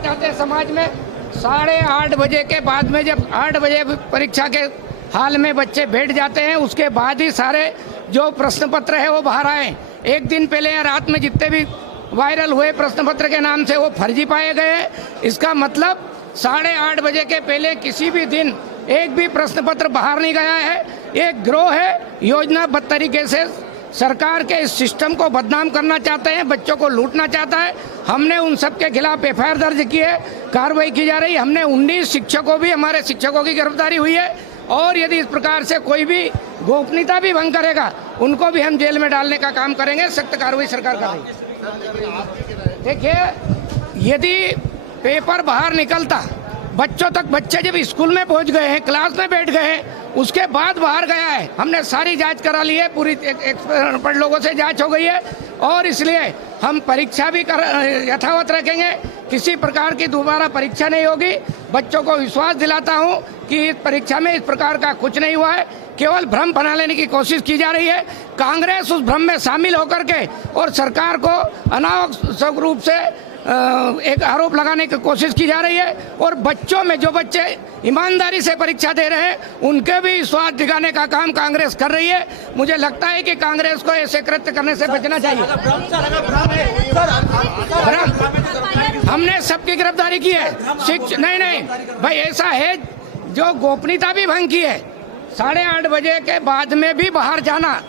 चाहते हैं समाज में। 8:30 बजे के बाद में, जब 8 बजे परीक्षा के हाल में बच्चे बैठ जाते हैं, उसके बाद ही सारे जो प्रश्न पत्र है वो बाहर आए। एक दिन पहले या रात में जितने भी वायरल हुए प्रश्न पत्र के नाम से, वो फर्जी पाए गए। इसका मतलब 8:30 बजे के पहले किसी भी दिन एक भी प्रश्न पत्र बाहर नहीं गया है। एक गिरोह है, योजनाबद्ध तरीके से सरकार के इस सिस्टम को बदनाम करना चाहते हैं, बच्चों को लूटना चाहता है। हमने उन सब के खिलाफ FIR दर्ज की है, कार्रवाई की जा रही है। हमने 19 शिक्षकों भी, हमारे शिक्षकों की गिरफ्तारी हुई है। और यदि इस प्रकार से कोई भी गोपनीयता भी भंग करेगा, उनको भी हम जेल में डालने का काम करेंगे। सख्त कार्रवाई सरकार कर रही है। देखिए, यदि पेपर बाहर निकलता, बच्चों तक, बच्चे जब स्कूल में पहुंच गए हैं, क्लास में बैठ गए हैं, उसके बाद बाहर गया है, हमने सारी जांच करा ली है, पूरी एक्सपर्ट लोगों से जांच हो गई है। और इसलिए हम परीक्षा भी यथावत रखेंगे। किसी प्रकार की दोबारा परीक्षा नहीं होगी। बच्चों को विश्वास दिलाता हूं कि इस परीक्षा में इस प्रकार का कुछ नहीं हुआ है। केवल भ्रम बना लेने की कोशिश की जा रही है। कांग्रेस उस भ्रम में शामिल होकर के और सरकार को अनावश्यक रूप से एक आरोप लगाने की कोशिश की जा रही है। और बच्चों में, जो बच्चे ईमानदारी से परीक्षा दे रहे हैं, उनके भी विश्वास दिखाने का काम कांग्रेस कर रही है। मुझे लगता है कि कांग्रेस को ऐसे कृत्य करने से बचना चाहिए। हमने सबकी गिरफ्तारी की है। नहीं भाई, ऐसा है जो गोपनीयता भी भंग की है। 8:30 बजे के बाद में भी बाहर जाना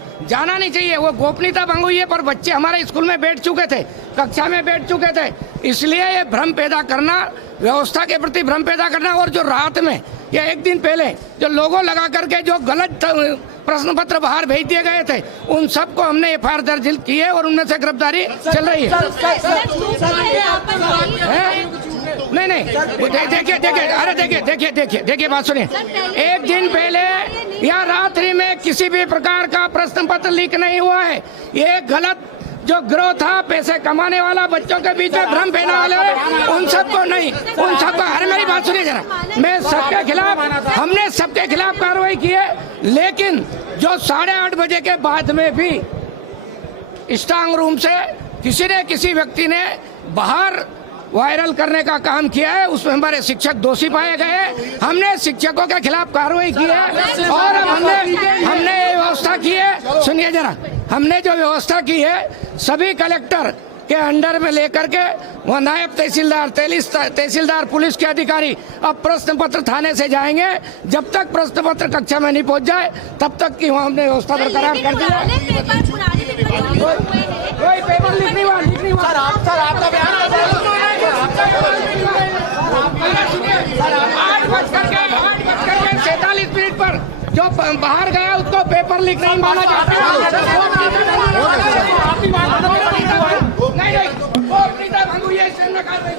नहीं चाहिए। वो गोपनीयता भंग हुई है, पर बच्चे हमारे स्कूल में बैठ चुके थे, कक्षा में बैठ चुके थे। इसलिए ये भ्रम पैदा करना, व्यवस्था के प्रति भ्रम पैदा करना, और जो रात में या एक दिन पहले जो लोगों लगा करके जो गलत प्रश्न पत्र बाहर भेज दिए गए थे, उन सबको हमने FIR दर्ज की है और उनमें से गिरफ्तारी चल रही है। नहीं, देखिए बात सुनिए। एक दिन पहले या रात्रि में किसी भी प्रकार का प्रश्न पत्र लीक नहीं हुआ है। ये गलत जो गिरोह था, पैसे कमाने वाला, बच्चों के बीच में भ्रम फैलाने वाले, उन सबको नहीं, उन सबको, अरे मेरी बात सुनिए जरा, मैं सबके खिलाफ, हमने सबके खिलाफ कार्रवाई की है। लेकिन जो 8:30 बजे के बाद में भी स्ट्रांग रूम से किसी व्यक्ति ने बाहर वायरल करने का काम किया है, उसमें हमारे शिक्षक दोषी पाए गए। हमने शिक्षकों के खिलाफ कार्रवाई की है। और हमने व्यवस्था की है, सुनिए जरा, हमने जो व्यवस्था की है, सभी कलेक्टर के अंडर में लेकर के वह नायब तहसीलदार, तहसीलदार, पुलिस के अधिकारी अब प्रश्न पत्र थाने से जाएंगे। जब तक प्रश्न पत्र कक्षा में नहीं पहुंच जाए, तब तक की वहाँ हमने व्यवस्था बरकरार कर दी है। कोई पेपर लीक नहीं हुआ। 8:47 पर जो बाहर गया उसको पेपर लीक नहीं माना जाता। नहीं, गोपनीयता भंग हुई है, इससे कार्रवाई